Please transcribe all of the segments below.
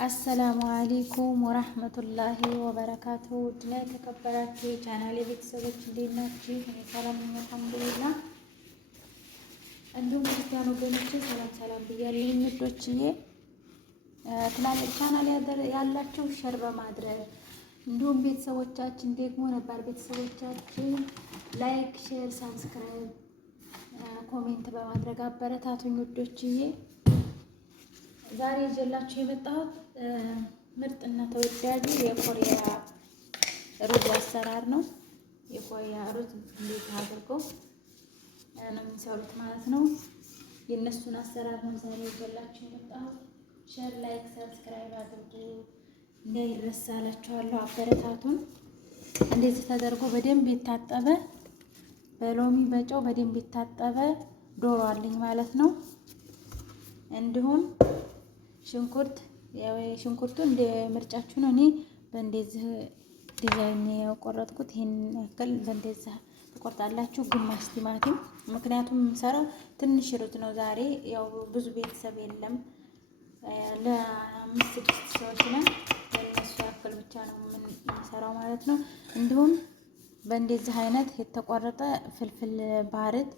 አሰላሙ አለይኩም ወራህመቱላሂ ወበረካቱ። ውድና የተከበራችሁ የቻናሌ ቤተሰቦች እንዴት ናችሁ? እኔ ሰላም ነኝ አልሐምዱሊላህ። እንዲሁም ክርስቲያን ወገኖቼ ሰላም ብያለሁ። ውዶችዬ ትላልቅ ቻናል ያላችሁ ሸር በማድረግ እንዲሁም ቤተሰቦቻችን ደግሞ ነባር ቤተሰቦቻችን ላይክ፣ ሼር፣ ሳብስክራይብ፣ ኮሜንት በማድረግ አበረታቱኝ ውዶችዬ። ዛሬ ይዤላችሁ የመጣሁት ምርጥና ተወዳጁ የኮሪያ ሩዝ አሰራር ነው። የኮሪያ ሩዝ እንዴት አድርገው ነው የሚሰሩት ማለት ነው። የእነሱን አሰራር ነው ዛሬ ይዤላችሁ የመጣሁት። ሼር፣ ላይክ፣ ሰብስክራይብ አድርጉ እንዳይረሳላችኋለሁ። አበረታቱን። እንደዚህ ተደርጎ በደንብ የታጠበ በሎሚ በጨው በደንብ የታጠበ ዶሮ አለኝ ማለት ነው። እንዲሁም ሽንኩርት ሽንኩርቱ እንደ ምርጫችሁ ነው። እኔ በእንደዚህ ዲዛይን የቆረጥኩት ይሄን ያክል በእንደዚህ ትቆርጣላችሁ። ግማሽ ቲማቲም፣ ምክንያቱም የምሰራው ትንሽ ሩዝ ነው ዛሬ። ያው ብዙ ቤተሰብ የለም፣ ለ5-6 ሰዎች ነን። ለእነሱ ያክል ብቻ ነው የምንሰራው ማለት ነው። እንዲሁም በእንደዚህ አይነት የተቆረጠ ፍልፍል ባርድ፣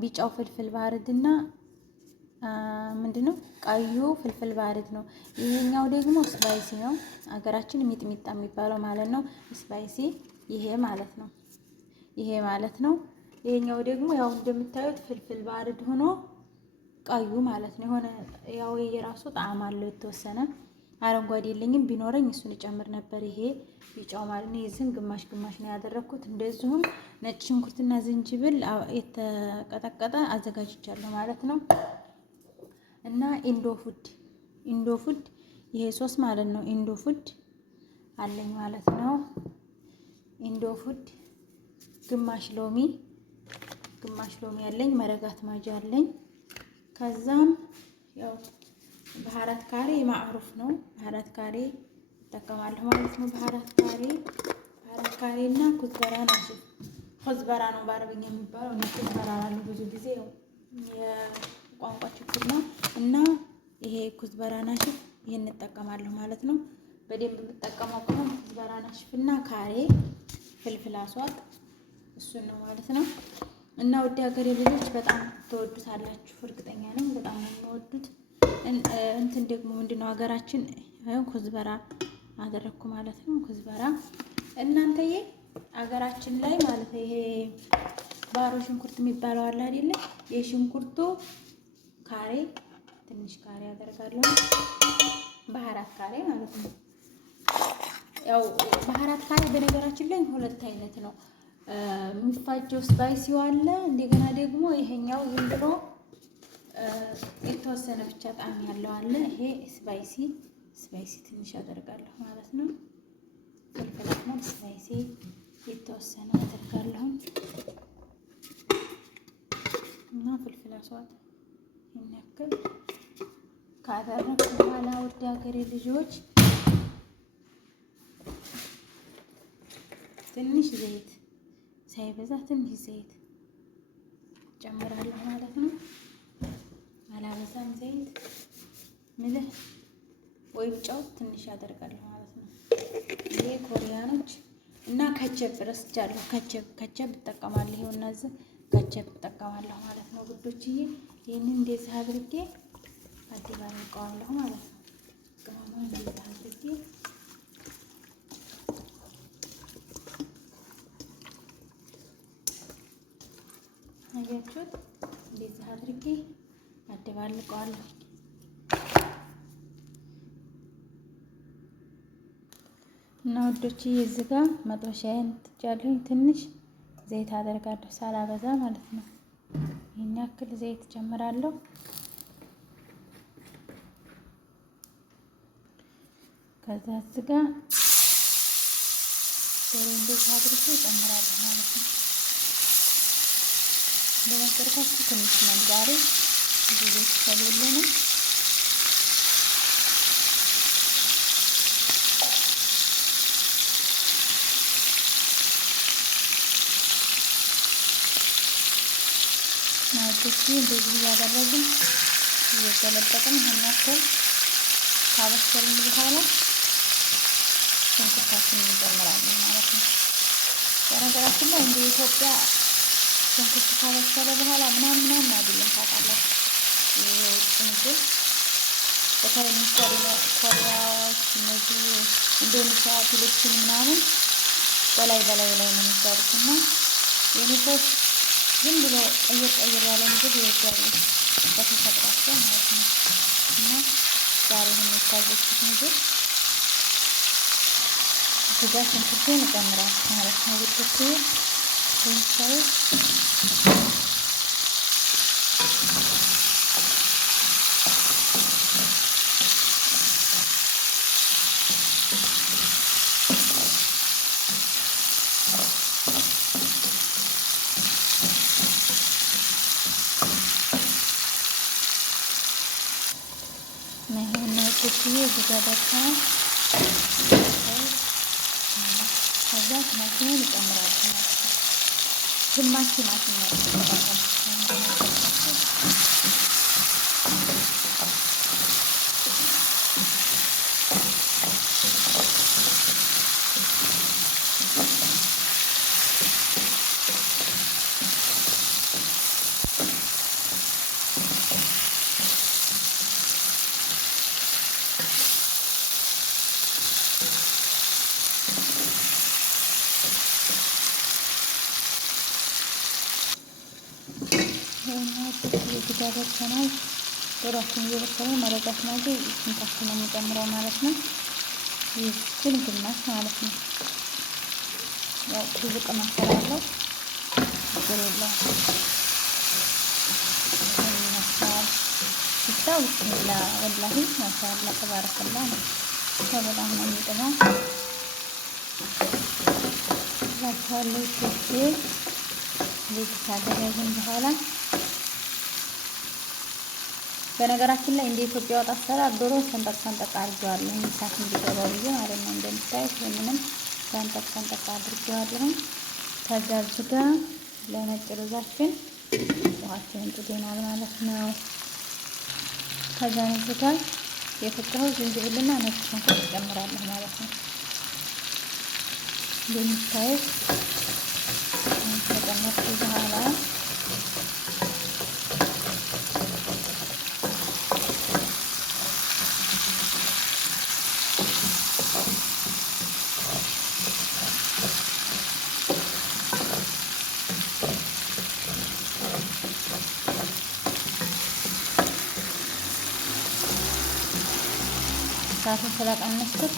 ቢጫው ፍልፍል ባርድ እና ምንድነው ቀዩ ፍልፍል ባርድ ነው። ይሄኛው ደግሞ ስፓይሲ ነው። አገራችን ሚጥሚጣ የሚባለው ማለት ነው። ስፓይሲ ይሄ ማለት ነው። ይሄኛው ደግሞ ያው እንደምታዩት ፍልፍል ባርድ ሆኖ ቀዩ ማለት ነው። የሆነ ያው የራሱ ጣዕም አለው የተወሰነ። አረንጓዴ የለኝም፣ ቢኖረኝ እሱን እጨምር ነበር። ይሄ ቢጫው ማለት ነው። የዚህን ግማሽ ነው ያደረኩት። እንደዚሁም ነጭ ሽንኩርትና ዝንጅብል የተቀጠቀጠ አዘጋጅቻለሁ ማለት ነው። እና ኢንዶ ፉድ ይሄ ሶስ ማለት ነው። ኢንዶ ፉድ አለኝ ማለት ነው። ኢንዶ ፉድ ግማሽ ሎሚ አለኝ። መረጋት ማጃ አለኝ። ከዛም ያው ባህራት ካሬ ማዕሩፍ ነው። ባህራት ካሬ እጠቀማለሁ ማለት ነው። ባህራት ካሬ እና ኩዝበራ ናሽፍ። ኩዝበራ ነው በአረብኛ የሚባለው እና ኩዝበራ አሉ ብዙ ጊዜ ያው የቋንቋ ችግር ነው። እና ይሄ ኩዝበራ ናሽፍ ይሄን እንጠቀማለሁ ማለት ነው። በደንብ የምጠቀመው ከሆነ ኩዝበራ ናሽፍ እና ካሬ ፍልፍል አስዋጥ እሱን ነው ማለት ነው። እና ወደ ሀገሬ ልጆች በጣም ተወዱታላችሁ እርግጠኛ ነኝ። በጣም ነው የሚወዱት። እንትን ደግሞ ምንድነው ሀገራችን ኩዝበራ አደረኩ ማለት ነው። ኩዝበራ እናንተዬ ሀገራችን ላይ ማለት ይሄ ባሮ ሽንኩርት የሚባለው አለ አይደለ? የሽንኩርቱ ካሬ ትንሽ ካሬ አደርጋለሁ። ባህራት ካሬ ማለት ነው። ያው ባህራት ካሬ በነገራችን ላይ ሁለት አይነት ነው የሚፋጀው። ስፓይሲው አለ፣ እንደገና ደግሞ ይሄኛው ዝም ብሎ የተወሰነ ብቻ ጣዕም ያለው አለ። ይሄ ስፓይሲ ትንሽ አደርጋለሁ ማለት ነው። ፍልፍል አህመር ስፓይሲ የተወሰነ አደርጋለሁ እና ፍልፍል አስዋት የሚያክል ካደረኩ በኋላ ወደ ሀገሬ ልጆች ትንሽ ዘይት ሳይበዛ ትንሽ ዘይት ጨምራለሁ ማለት ነው። አላበዛም። ዘይት ምልህ ወይም ጨው ትንሽ አደርጋለሁ ማለት ነው። ይሄ ኮሪያኖች እና ከቸብ ረስቻለሁ። ከቸብ እጠቀማለሁ። ይሄው እነዚህ ከቸብ እጠቀማለሁ ማለት ነው ጉዶችዬ። ይሄንን እንደዚህ አድርጌ አደባልቀዋለሁ ማለት ነው። ቅመሙን እንደዚህ አድርጌ አያችሁት? እንደዚህ አድርጌ አደባልቀዋለሁ። እና ወዶችዬ እዚህ ጋር መጥበሻዬን ትጫለኝ ትንሽ ዘይት አደርጋለሁ ሳላበዛ ማለት ነው። ይሄን ያክል ዘይት ጨምራለሁ። ከዛ እዚህ ጋር ዶሮ እንደዚህ አድርጌ ጨምራለሁ ማለት ነው። እንደነገርኳችሁ ትንሽ ነው ዛሬ ብዙ ቤት ስለሌለ ነው። እንደዚህ እያደረግን እየገለበጥን እናከል ካበሰልን በኋላ ሽንኩርታችንን እንጨምራለን ማለት ነው። በነገራችን ላይ እንደ ኢትዮጵያ ሽንኩርት ካበሰለ በኋላ ምናምን አይደለም ታውቃላችሁ። የውጭ ምግብ በተለይ ለምሳሌ ኮሪያዎች እነዚህ ኢንዶኔሽያ፣ ፊሊፒን ምናምን በላይ ነው የሚሰሩት እና የኔ ሰዎች ዝም ብሎ ቀይር ያለ ምግብ ይወዳሉ በተፈጥሯቸው ማለት ነው። እና ዛሬ የታዘዝኩት ምግብ ስጋ ሽንኩርቴን እጨምራለሁ ማለት ነው። ውድት ለምሳሌ ይሄን ኩኪዬ ዝጋዳታ ከዛ ቲማቲሙን እጨምራለሁ። ግማሽ ቲማቲም ነው። የግዳደርሰናል ዶሮችን እየበሰለ መረጃት ማለት ሽንኩርቱን የሚጨምረው ማለት ነው። ይህችን ግማሽ ማለት ነው። ያው ብዙ ቅመም ስላለው ችግር የለውም። ይመስላል ብቻው ብስሚላ ወላሂ ማሻአላ ተባረከላ ነው። በጣም ነው የሚጥመው። ዛቻለሁ ሴት ልጅ ካደረግን በኋላ በነገራችን ላይ እንደ ኢትዮጵያ ወጥ አሰራር ዶሮ ሰንጠቅ አድርጌዋለሁ እሳት እንዲገባው ብዬ ማለት ነው። እንደምታዩት ምንም ሰንጠቅ አድርጌዋለሁ። ከዛ ዝጋ ለነጭ ሩዛችን ውሃችንን ጥደናል ማለት ነው። ከዛ ዝጋ የፈጨው ዝንጅብልና ነጭ ሽንኩርት እጨምራለሁ ማለት ነው። እንደምታዩት ከጨመርኩ በኋላ እሳቱን ስለቀነስኩት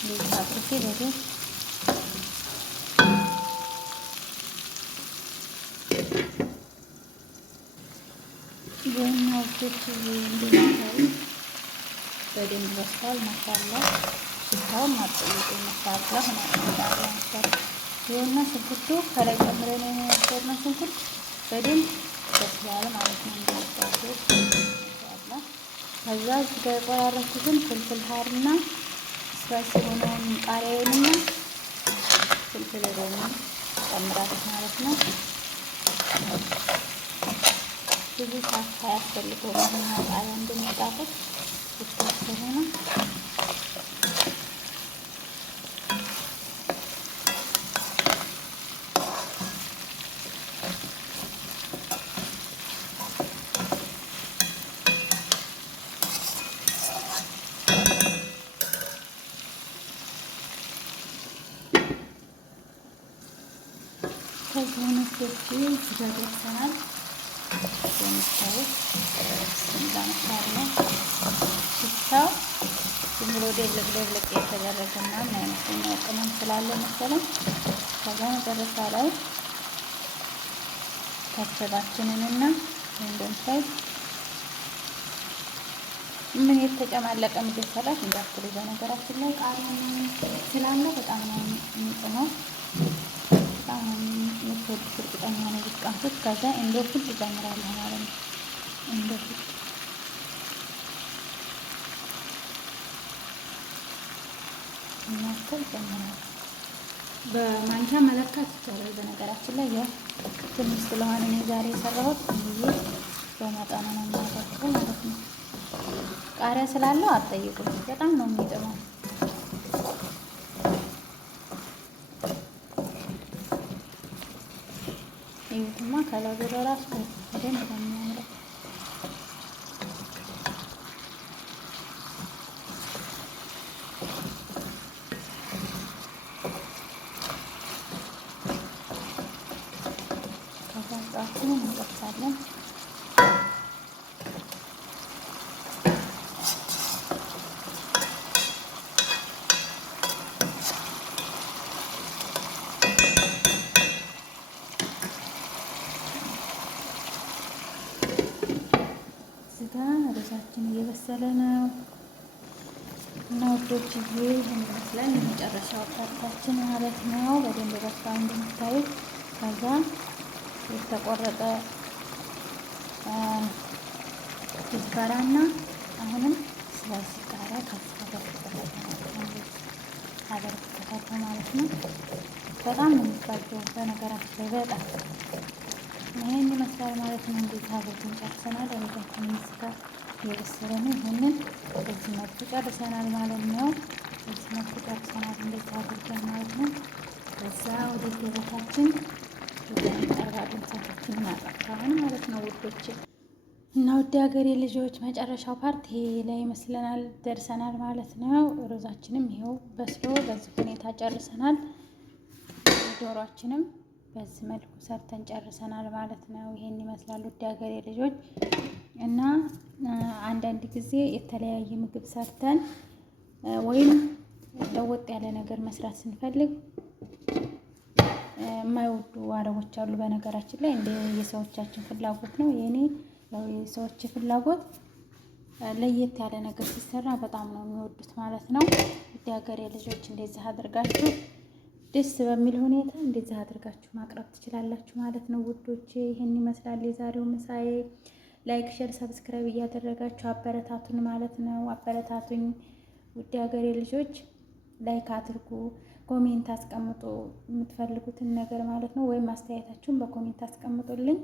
እንደዚህ አድርጌ በደንብ የናውቶች እንደሚታዩ በደንብ በስሏል። ማሻአላ ሽታው ማጥይት ማሻአላ ሆኗል። ይሄና ሽንኩርቱ ከላይ ጨምረን የነበረው ሽንኩርት በደንብ በስሏል ማለት ነው። እንደምታዩት ማሻአላ ከዛ እዚህ ጋር የቆራረጥኩትን ፍልፍል ሀርና ስፓይስ የሆነውን ቃሪያውንና ፍልፍል ሮሚ ጨምራለሁ ማለት ነው። ብዙ ሰዓት ሳያስፈልገው እና ቃሪያ እንደሚጣፍጥ ስለሆነ ከዚህ አይነቶች ይዘጋጃል። የሚታዩት እንዳነሳለ ሽታው ዝም ብሎ ደብለቅ የተደረገና አይመስለኛል ቅመም ስላለ መሰለኝ። ከዛ መጨረሻ ላይ ከቸባችንንና እንደምታዩት ምን የተጨማለቀ ምግብ ሰራሽ እንዳትሉ። በነገራችን ላይ ቃሪያ ስላለ በጣም ነው የሚጥመው። በጣም የምትወዱት እርግጠኛ ነው ብትቀምሱት። ከዛ እንዶፍል ትጨምራለህ ማለት ነው። እንዶፍል እናከል ጨምራለሁ። በማንኪያ መለካት ይቻላል። በነገራችን ላይ ያው ትንሽ ስለሆነ እኔ ዛሬ የሰራሁት ይሄ በመጠኑ ነው የማደርገው ማለት ነው። ቃሪያ ስላለው አትጠይቁኝ። በጣም ነው የሚጥመው። ይሁንማ ከለሩ ለራሱ በደንብ ነው የሚያምረው። ከዛ ጫፉን እንጠብሳለን። እዚጋ ሩዛችን እየበሰለ ነው እና ውዶችዬ ይህን ይመስላል የመጨረሻው ፓርታችን ማለት ነው። በደንብ በስሏል እንደምታዩት። ከዛ የተቆረጠ ዝበራና አሁንም ስላይስ ቃሪያ ከዛ አበረክተታለሁ ማለት ነው። በጣም ነው የሚባለው በነገራችን ላይ በጣም ይሄን ይመስላል ማለት ነው። እንዴት አድርገን ጨርሰናል። ሩዛችን ስጋ የበሰለ ነው። ይሄንን በዚህ መልኩ ጨርሰናል ማለት ነው። በዚህ መልኩ ጨርሰናል እንዴት አድርገን ማለት ነው። ከዛ ወደ ገበታችን ቀርባለን። ሰታችንን አጠፋን ማለት ነው ውዶች እና ውድ ሀገሬ ልጆች መጨረሻው ፓርት ይሄ ላይ ይመስለናል ደርሰናል ማለት ነው። ሩዛችንም ይሄው በስሎ በዚህ ሁኔታ ጨርሰናል። ዶሯችንም በዚህ መልኩ ሰርተን ጨርሰናል ማለት ነው። ይሄን ይመስላል ውድ ሀገሬ ልጆች እና አንዳንድ ጊዜ የተለያየ ምግብ ሰርተን ወይም ለወጥ ያለ ነገር መስራት ስንፈልግ የማይወዱ አረቦች አሉ። በነገራችን ላይ እንደ የሰዎቻችን ፍላጎት ነው። የኔ ያው የሰዎች ፍላጎት ለየት ያለ ነገር ሲሰራ በጣም ነው የሚወዱት ማለት ነው። ውድ ሀገሬ ልጆች እንደዚህ አድርጋችሁ ደስ በሚል ሁኔታ እንደዚህ አድርጋችሁ ማቅረብ ትችላላችሁ ማለት ነው ውዶቼ። ይሄን ይመስላል የዛሬው ምሳዬ። ላይክ፣ ሼር፣ ሰብስክራይብ እያደረጋችሁ አበረታቱን ማለት ነው። አበረታቱኝ ውድ ሀገሬ ልጆች። ላይክ አድርጉ፣ ኮሜንት አስቀምጡ የምትፈልጉትን ነገር ማለት ነው። ወይም አስተያየታችሁን በኮሜንት አስቀምጡልኝ።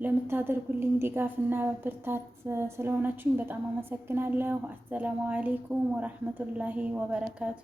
ለምታደርጉልኝ ድጋፍና ብርታት ስለሆናችሁኝ በጣም አመሰግናለሁ። አሰላሙ አለይኩም ወራህመቱላሂ ወበረካቱ።